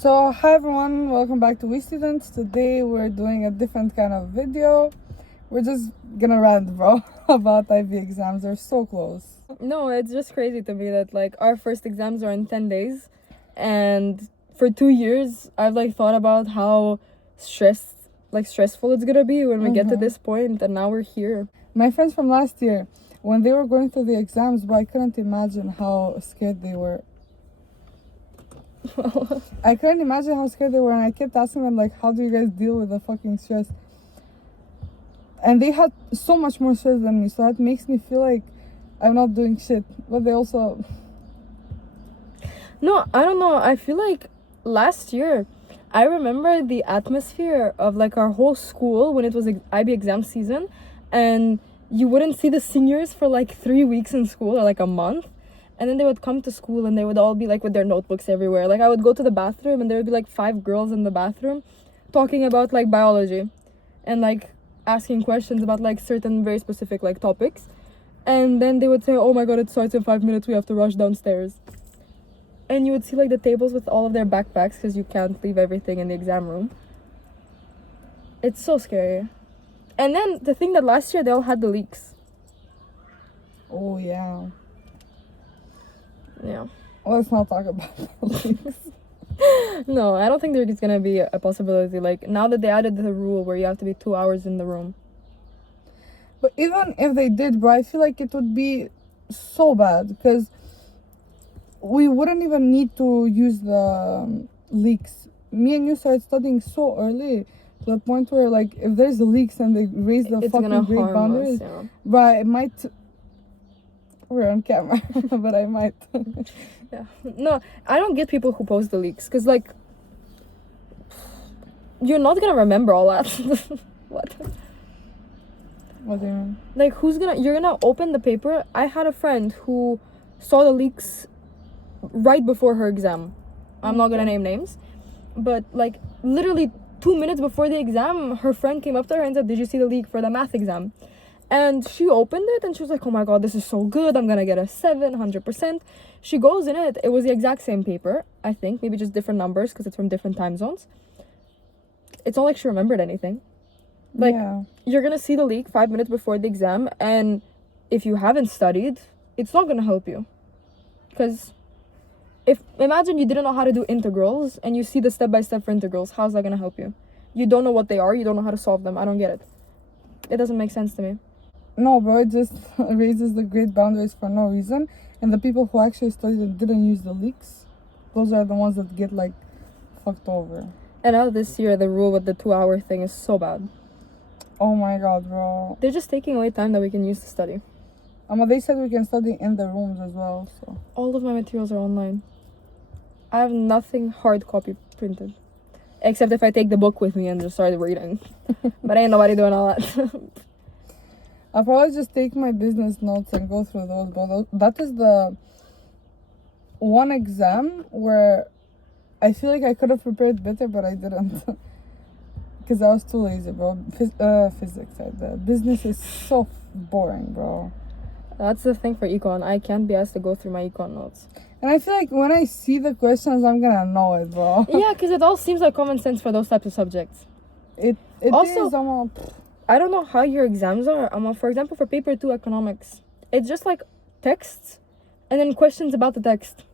So hi everyone, welcome back to We Students. Today we're doing a different kind of video. We're just gonna rant, bro, about IB exams. They're so close. No, it's just crazy to me that like our first exams are in 10 days, and for 2 years I've like thought about how stressful it's gonna be when we get to this point, and now we're here. My friends from last year, when they were going through the exams, but I couldn't imagine how scared they were. I couldn't imagine how scared they were, and I kept asking them like, how do you guys deal with the fucking stress? And they had so much more stress than me, so that makes me feel like I'm not doing shit. But they also... No, I don't know. I feel like last year, I remember the atmosphere of like our whole school when it was IB exam season, and you wouldn't see the seniors for like 3 weeks in school or like a month. And then they would come to school and they would all be like with their notebooks everywhere. Like I would go to the bathroom and there would be like 5 girls in the bathroom talking about like biology and like asking questions about like certain very specific like topics. And then they would say, oh my god, it starts in 5 minutes, we have to rush downstairs. And you would see like the tables with all of their backpacks because you can't leave everything in the exam room. It's so scary. And then the thing that last year they all had the leaks. Oh yeah. Yeah. Let's not talk about that. No, I don't think there's gonna be a possibility. Like now that they added the rule where you have to be 2 hours in the room. But even if they did, bro, I feel like it would be so bad because we wouldn't even need to use the leaks. Me and you started studying so early to the point where, like, if there's leaks and they raise the fucking grade boundaries, yeah. but it might. We're on camera, but I might. Yeah. No, I don't get people who post the leaks because, like, you're not gonna remember all that. What? What do you mean? Like, you're gonna open the paper. I had a friend who saw the leaks right before her exam. I'm not gonna name names, but like literally 2 minutes before the exam, her friend came up to her and said, did you see the leak for the math exam? And she opened it and she was like, oh my god, this is so good, I'm gonna get a 700%. She goes in it was the exact same paper, I think, maybe just different numbers because it's from different time zones. It's not like she remembered anything. Like, yeah. You're gonna see the leak 5 minutes before the exam, and if you haven't studied, it's not gonna help you. Because imagine you didn't know how to do integrals and you see the step-by-step for integrals, how's that gonna help you? You don't know what they are, you don't know how to solve them. I don't get it. It doesn't make sense to me. No, bro, it just raises the grade boundaries for no reason. And the people who actually studied and didn't use the leaks, those are the ones that get, like, fucked over. And now this year, the rule with the 2-hour thing is so bad. Oh my god, bro. They're just taking away time that we can use to study. They said we can study in the rooms as well, so... All of my materials are online. I have nothing hard copy printed. Except if I take the book with me and just start reading. But ain't nobody doing all that. I'll probably just take my business notes and go through those, but that is the one exam where I feel like I could have prepared better, but I didn't. Because I was too lazy, bro. Physics, the business is so boring, bro. That's the thing for econ. I can't be asked to go through my econ notes. And I feel like when I see the questions, I'm gonna know it, bro. Yeah, because it all seems like common sense for those types of subjects. It also, is, I don't know how your exams are. For example, for paper 2 economics, it's just like texts and then questions about the text.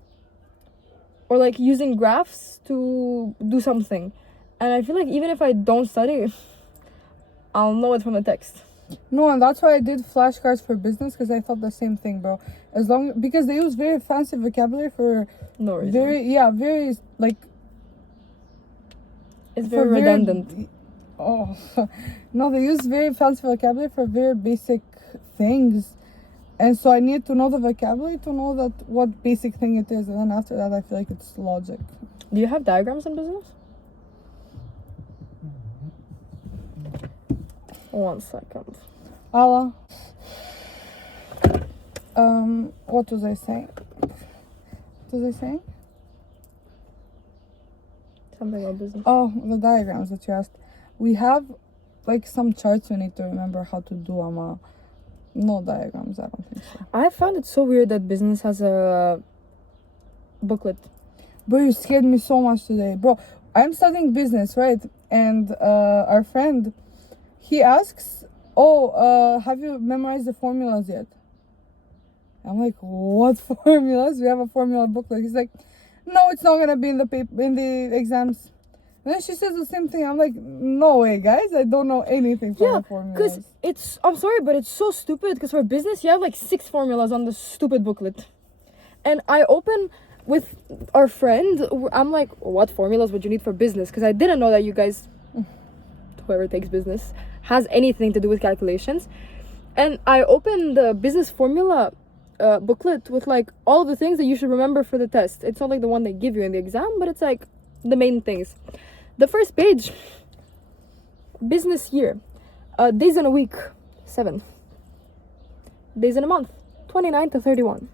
Or like using graphs to do something. And I feel like even if I don't study, I'll know it from the text. No, and that's why I did flashcards for business, because I thought the same thing, bro. Because they use very fancy vocabulary for no reason. Very like. It's very redundant. No, they use very fancy vocabulary for very basic things, and so I need to know the vocabulary to know that what basic thing it is, and then after that I feel like it's logic. Do you have diagrams in business? 1 second. Allah. What was I saying? Something about business. Oh, the diagrams that you asked. We have like some charts we need to remember how to do. No diagrams, I don't think so. I found it so weird that business has a booklet. Bro, you scared me so much today. Bro, I'm studying business, right? And our friend, he asks, oh, have you memorized the formulas yet? I'm like, what formulas? We have a formula booklet. He's like, no, it's not gonna be in the paper in the exams. And then she says the same thing. I'm like, no way, guys. I don't know anything from Yeah, the formulas. because I'm sorry, but it's so stupid. Because for business, you have like 6 formulas on the stupid booklet, and I open with our friend. I'm like, what formulas would you need for business? Because I didn't know that you guys, whoever takes business, has anything to do with calculations. And I opened the business formula booklet with like all the things that you should remember for the test. It's not like the one they give you in the exam, but it's like the main things. The first page, business year, days in a week, 7. Days in a month, 29 to 31.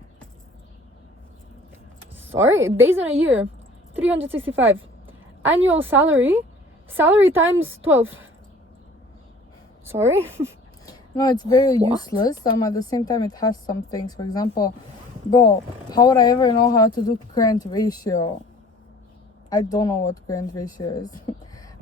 Sorry, days in a year, 365. Annual salary times 12. Sorry. No, it's very What? useless. At the same time, it has some things. For example, bro, how would I ever know how to do current ratio? I don't know what current ratio is.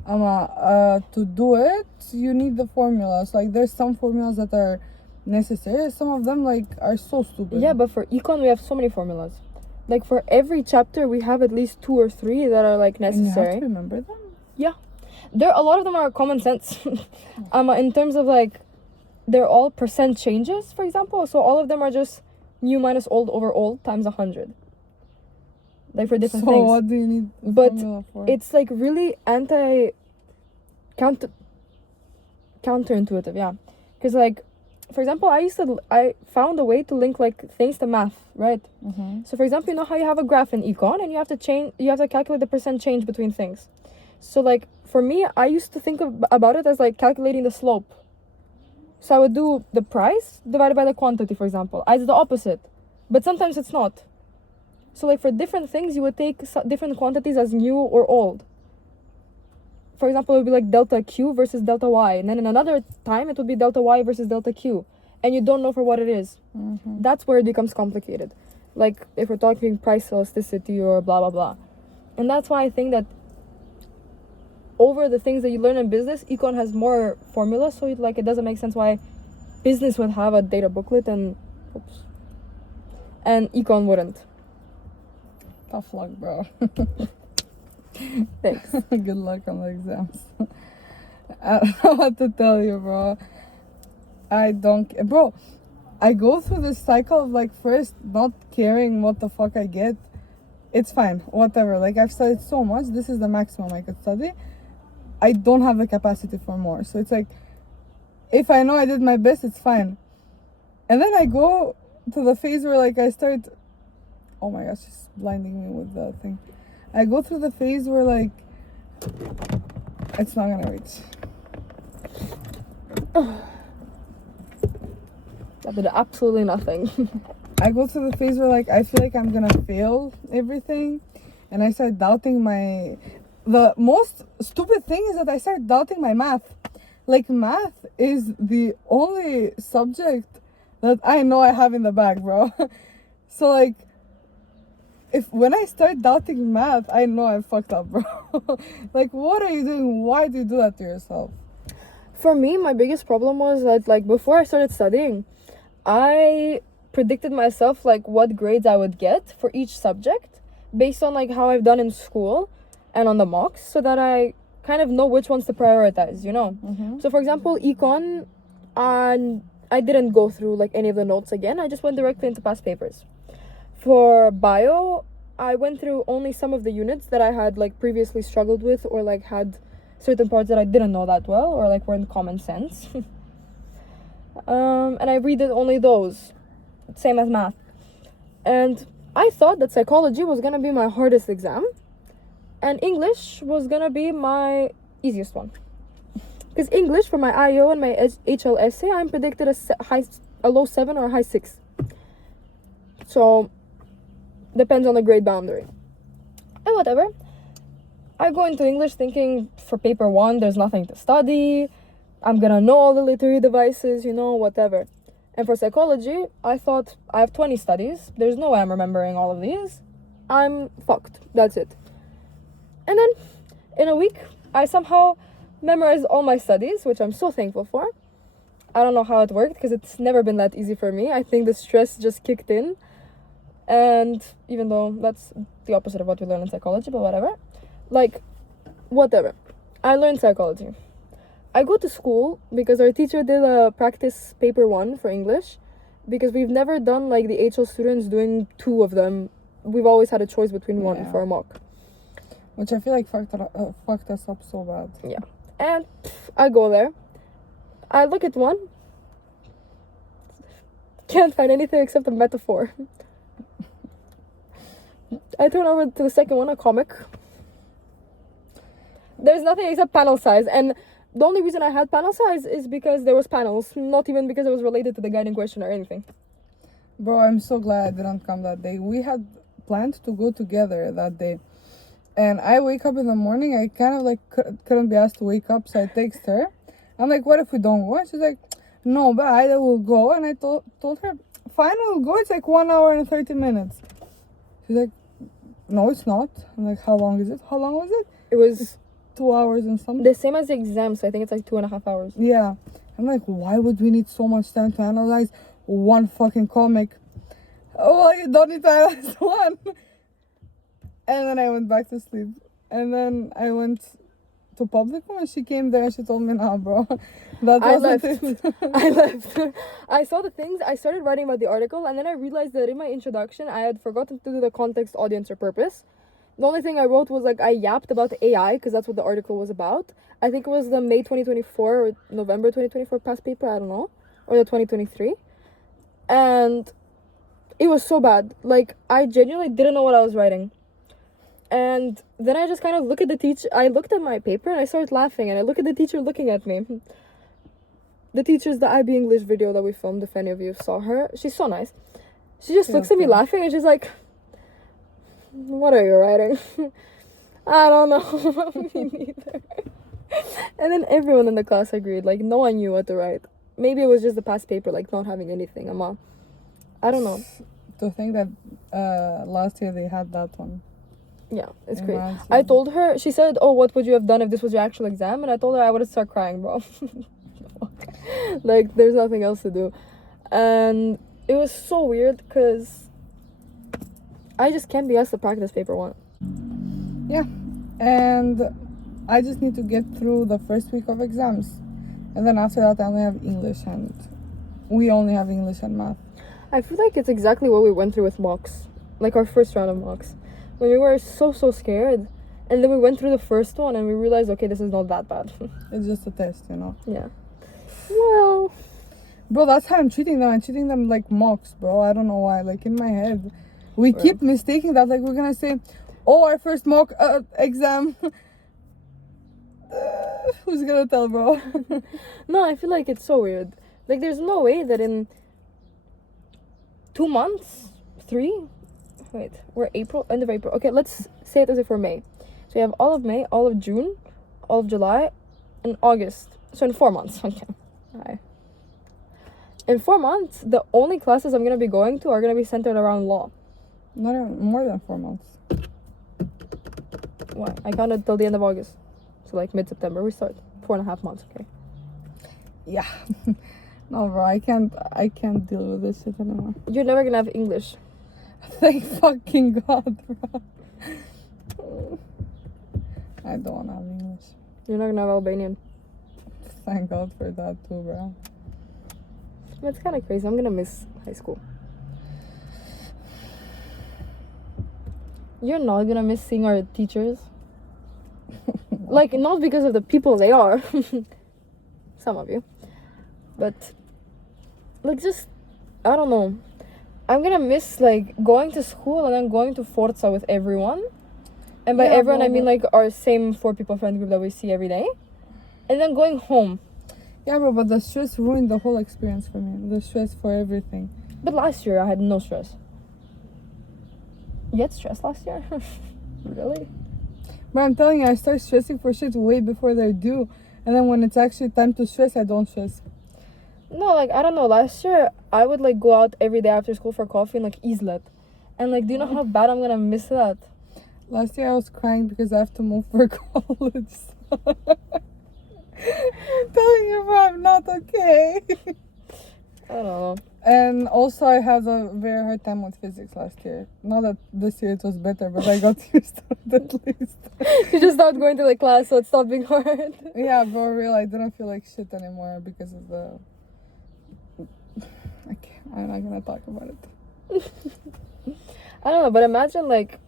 To do it, you need the formulas. Like, there's some formulas that are necessary. Some of them, like, are so stupid. Yeah, but for econ, we have so many formulas. Like, for every chapter, we have at least 2 or 3 that are, like, And you have necessary. to remember them? Yeah. A lot of them are common sense. In terms of, like, they're all percent changes, for example. So all of them are just new minus old over old times 100. Like, for different So things. what do you need the But formula for? It's, like, really counterintuitive, yeah. Because, like, for example, I found a way to link, like, things to math, right? Mm-hmm. So, for example, you know how you have a graph in econ and you have to calculate the percent change between things. So, like, for me, I used to think about it as, like, calculating the slope. So I would do the price divided by the quantity, for example. It's the opposite. But sometimes it's not. So, like, for different things, you would take different quantities as new or old. For example, it would be like delta Q versus delta Y. And then in another time, it would be delta Y versus delta Q. And you don't know for what it is. Mm-hmm. That's where it becomes complicated. Like, if we're talking price elasticity or blah, blah, blah. And that's why I think that over the things that you learn in business, econ has more formulas. So, it doesn't make sense why business would have a data booklet and econ wouldn't. Tough luck, bro. Thanks. Good luck on the exams. I don't know what to tell you, bro. Bro, I go through this cycle of, like, first not caring what the fuck I get. It's fine, whatever. Like, I've studied so much. This is the maximum I could study. I don't have the capacity for more. So it's like, if I know I did my best, it's fine. And then I go to the phase where, like, I start... Oh my gosh, she's blinding me with the thing. I go through the phase where, like, it's not gonna reach. That did absolutely nothing. I go through the phase where, like, I feel like I'm gonna fail everything. And I start doubting my... The most stupid thing is that I start doubting my math. Like, math is the only subject that I know I have in the bag, bro. So, like, when I start doubting math, I know I fucked up, bro. Like, what are you doing? Why do you do that to yourself? For me, my biggest problem was that, like, before I started studying, I predicted myself, like, what grades I would get for each subject based on, like, how I've done in school and on the mocks, so that I kind of know which ones to prioritize, you know? Mm-hmm. So, for example, econ, I didn't go through, like, any of the notes again. I just went directly into past papers. For bio, I went through only some of the units that I had, like, previously struggled with, or, like, had certain parts that I didn't know that well, or, like, weren't common sense. And I read only those, same as math. And I thought that psychology was gonna be my hardest exam, and English was gonna be my easiest one. Because English, for my IO and my HL essay, I'm predicted a low 7 or a high 6. So, depends on the grade boundary. And whatever. I go into English thinking, for paper 1, there's nothing to study. I'm gonna know all the literary devices, you know, whatever. And for psychology, I thought, I have 20 studies. There's no way I'm remembering all of these. I'm fucked. That's it. And then in a week, I somehow memorized all my studies, which I'm so thankful for. I don't know how it worked because it's never been that easy for me. I think the stress just kicked in. And even though that's the opposite of what we learn in psychology, but whatever. Like, whatever. I learned psychology. I go to school because our teacher did a practice paper 1 for English. Because we've never done like the HL students doing 2 of them. We've always had a choice between 1 for a mock. Which I feel like fucked us up so bad. Yeah. And I go there. I look at one. Can't find anything except a metaphor. I turn over to the second one, a comic. There's nothing except panel size. And the only reason I had panel size is because there was panels. Not even because it was related to the guiding question or anything. Bro, I'm so glad I didn't come that day. We had planned to go together that day. And I wake up in the morning. I kind of like couldn't be asked to wake up. So I text her. I'm like, what if we don't go? And she's like, no, but I will go. And I told her, fine, we'll go. It's like 1 hour and 30 minutes. She's like, no, it's not. I'm like, how long is it? How long was it? It was 2 hours and something. the same as the exam, so I think it's like 2.5 hours. Yeah. I'm like, why would we need so much time to analyze one fucking comic? Oh, well, you don't need to analyze one. And then I went back to sleep. And then I went to Publico and she came there and she told me, nah, bro. That wasn't it. I left. I saw the things. I started writing about the article and then I realized that in my introduction, I had forgotten to do the context, audience, or purpose. The only thing I wrote was like I yapped about AI because that's what the article was about. I think it was the May 2024 or November 2024 past paper, I don't know. Or the 2023. And it was so bad. Like, I genuinely didn't know what I was writing. And then I just kind of look at the teacher. I looked at my paper and I started laughing. And I look at the teacher looking at me. The teacher's the IB English video that we filmed, if any of you saw her. She's so nice. She just looks at me laughing and she's like, what are you writing? I don't know. Me neither. And then everyone in the class agreed. Like, no one knew what to write. Maybe it was just the past paper, like not having anything. I don't know. To think that last year they had that one. Yeah, it's crazy. I told her, she said, oh, what would you have done if this was your actual exam? And I told her I would have started crying, bro. Like, there's nothing else to do. And it was so weird because I just can't be asked to practice paper 1. Yeah. And I just need to get through the first week of exams. And then after that, I only have English and we only have English and math. I feel like it's exactly what we went through with mocks. Like our first round of mocks. When we were so scared. And then we went through the first one and we realized, okay, this is not that bad. It's just a test, you know? Yeah. Well. Bro, that's how I'm treating them. I'm treating them like mocks, bro. I don't know why. Like, in my head. We keep mistaking that. Like, we're gonna say, oh, our first mock exam. Who's gonna tell, bro? No, I feel like it's so weird. Like, there's no way that in 2 months, 3? Wait, we're April, end of April. Okay, let's say it as if we're May. So we have all of May, all of June, all of July, and August. So in 4 months. Okay. Hi. In 4 months, the only classes I'm gonna be going to are gonna be centered around law. Not even, more than 4 months. Why? I counted till the end of August. So like mid-September we start. 4.5 months, okay. Yeah. No, bro, I can't deal with this shit anymore. You're never gonna have English. Thank fucking God, bro. I don't wanna have English. You're not gonna have Albanian. Thank God for that too, bro. It's kind of crazy. I'm gonna miss high school. You're not gonna miss seeing our teachers? Like, not because of the people they are. Some of you. But, like, just, I don't know. I'm gonna miss, like, going to school and then going to Forza with everyone. And by everyone, I mean, like, our same 4 people friend group that we see every day. And then going home. Yeah, bro, but the stress ruined the whole experience for me. The stress for everything. But last year, I had no stress. You had stress last year? Really? But I'm telling you, I start stressing for shit way before they're due. And then when it's actually time to stress, I don't stress. No, like, I don't know. Last year, I would, like, go out every day after school for coffee and, like, Islet. And like, do you know how bad I'm gonna miss that? Last year I was crying because I have to move for college. I'm telling you, bro, I'm not okay. I don't know. And also I had a very hard time with physics last year. Not that this year it was better, but I got used to it at least. You just stopped going to the class, so it stopped being hard. Yeah, bro, real, I didn't feel like shit anymore because of the... I'm not gonna talk about it. I don't know, but imagine like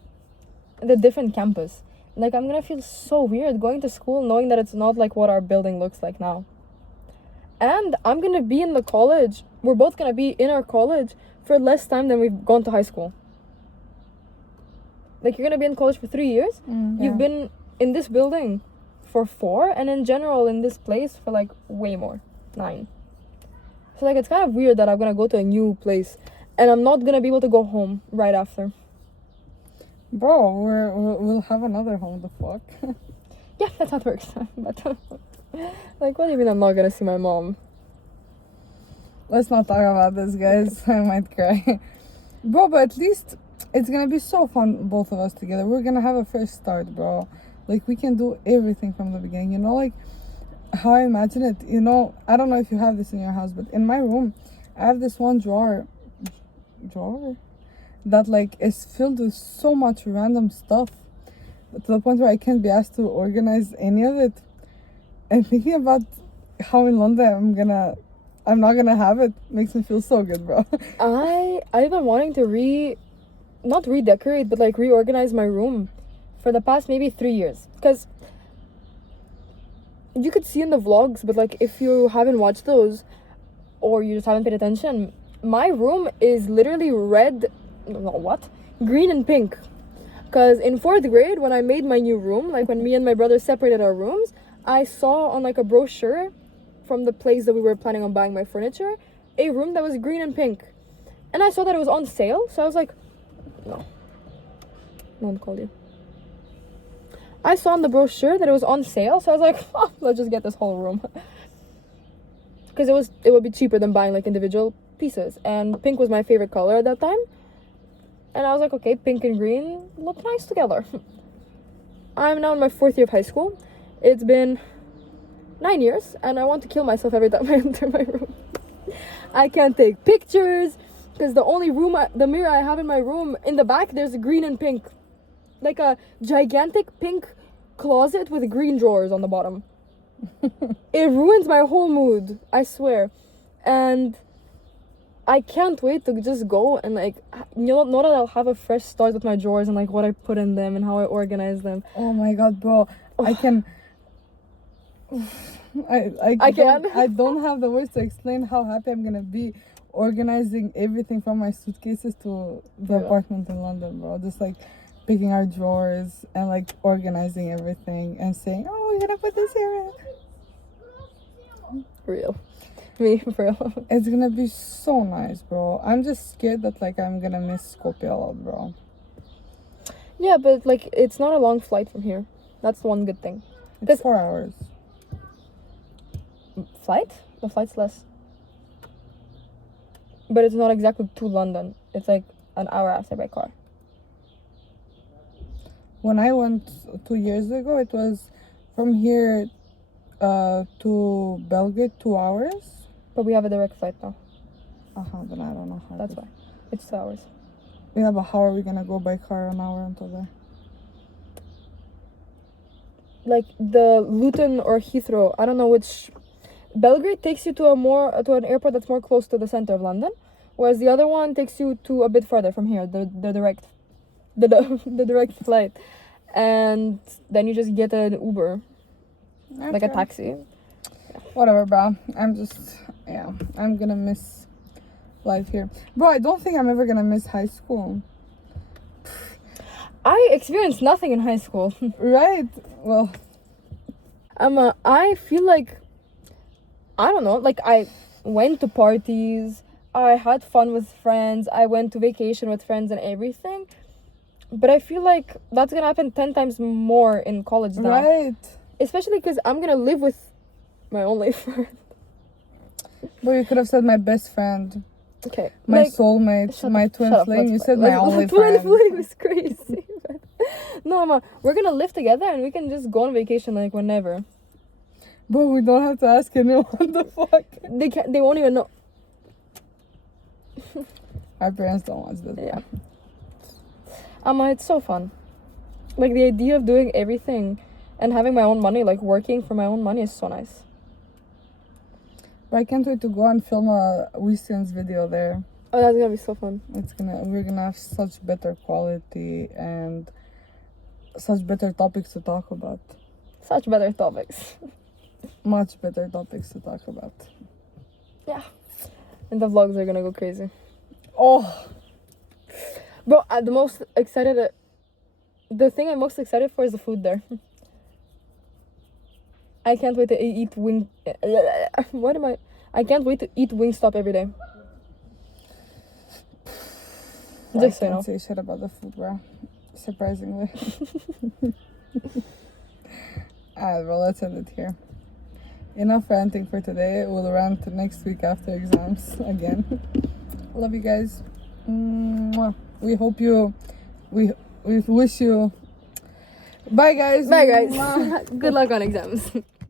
the different campus. Like, I'm gonna feel so weird going to school knowing that it's not like what our building looks like now. And I'm gonna be in the college. We're both gonna be in our college for less time than we've gone to high school. Like, you're gonna be in college for 3 years. You've been in this building for 4, and in general in this place for like way more, 9. So like, it's kind of weird that I'm gonna go to a new place and I'm not gonna be able to go home right after. Bro, we'll have another home, the fuck? Yeah, that's how it works. But like, what do you mean I'm not gonna see my mom? Let's not talk about this, guys. I might cry. Bro, but at least it's gonna be so fun, both of us together. We're gonna have a fresh start, bro. Like, we can do everything from the beginning, you know, like how I imagine it. You know, I don't know if you have this in your house, but in my room I have this one drawer that like is filled with so much random stuff to the point where I can't be asked to organize any of it. And thinking about how in London I'm not gonna have it makes me feel so good, bro. I've been wanting to not redecorate, but like reorganize my room for the past maybe 3 years. Because you could see in the vlogs, but like if you haven't watched those or you just haven't paid attention, my room is literally green and pink. Because in 4th grade, when I made my new room, like when me and my brother separated our rooms, I saw on like a brochure from the place that we were planning on buying my furniture, a room that was green and pink. And I saw that it was on sale, so I was like, no one called you. I saw on the brochure that it was on sale, so I was like, oh, let's just get this whole room. Because it would be cheaper than buying like individual pieces, and pink was my favorite color at that time. And I was like, okay, pink and green look nice together. I'm now in my 4th year of high school. It's been 9 years, and I want to kill myself every time I enter my room. I can't take pictures because the mirror I have in my room, in the back there's green and pink, like a gigantic pink closet with green drawers on the bottom. It ruins my whole mood, I swear. And I can't wait to just go and like, know that I'll have a fresh start with my drawers and like what I put in them and how I organize them. Oh my god, bro. I can. I don't have the words to explain how happy I'm gonna be organizing everything from my suitcases to the apartment in London, bro. Just like picking our drawers and like organizing everything and saying, oh, we're gonna put this here. Real. Me, for real. It's gonna be so nice, bro. I'm just scared that like I'm gonna miss Skopje a lot, bro. Yeah, but like it's not a long flight from here. That's the one good thing. It's 4 hours. Flight? The flight's less. But it's not exactly to London. It's like an hour after by car. When I went 2 years ago, it was from here to Belgrade 2 hours. But we have a direct flight now. Then I don't know how. That's why. It's 2 hours. Yeah, but how are we gonna go by car an hour until there? Like the Luton or Heathrow, I don't know which. Belgrade takes you to an airport that's more close to the center of London, whereas the other one takes you to a bit farther from here. The direct flight, and then you just get an Uber, Okay. like a taxi. Whatever, bro. I'm gonna miss life here, bro. I don't think I'm ever gonna miss high school. I experienced nothing in high school. Right? Well, I feel like, I don't know, like I went to parties, I had fun with friends, I went to vacation with friends and everything. But I feel like that's gonna happen 10 times more in college now. right. Especially because I'm gonna live with my only friend. But you could have said my best friend. Okay. My like, soulmate, shut my the- twin shut up, flame. let's You play. said my Let's- only twin friend. flame is crazy. But no, Mama, we're gonna live together and we can just go on vacation like whenever. But we don't have to ask anyone. The fuck? They can't. They won't even know. Our parents don't watch this. Yeah. It's so fun. Like the idea of doing everything and having my own money, like working for my own money, is so nice. But I can't wait to go and film a weekends video there. Oh, that's gonna be so fun. We're gonna have such better quality and such better topics to talk about. Such better topics. Much better topics to talk about. Yeah. And the vlogs are gonna go crazy. Oh, Bro, the thing I'm most excited for is the food there. I can't wait to eat wing. I can't wait to eat Wingstop every day. Just so I you know. can't say shit about the food, bro. Surprisingly. Alright, well, let's end it here. Enough ranting for today. We'll rant next week after exams again. Love you guys. Mwah. We hope you. We wish you. Bye, guys. Bye, guys. Mwah. Good luck on exams.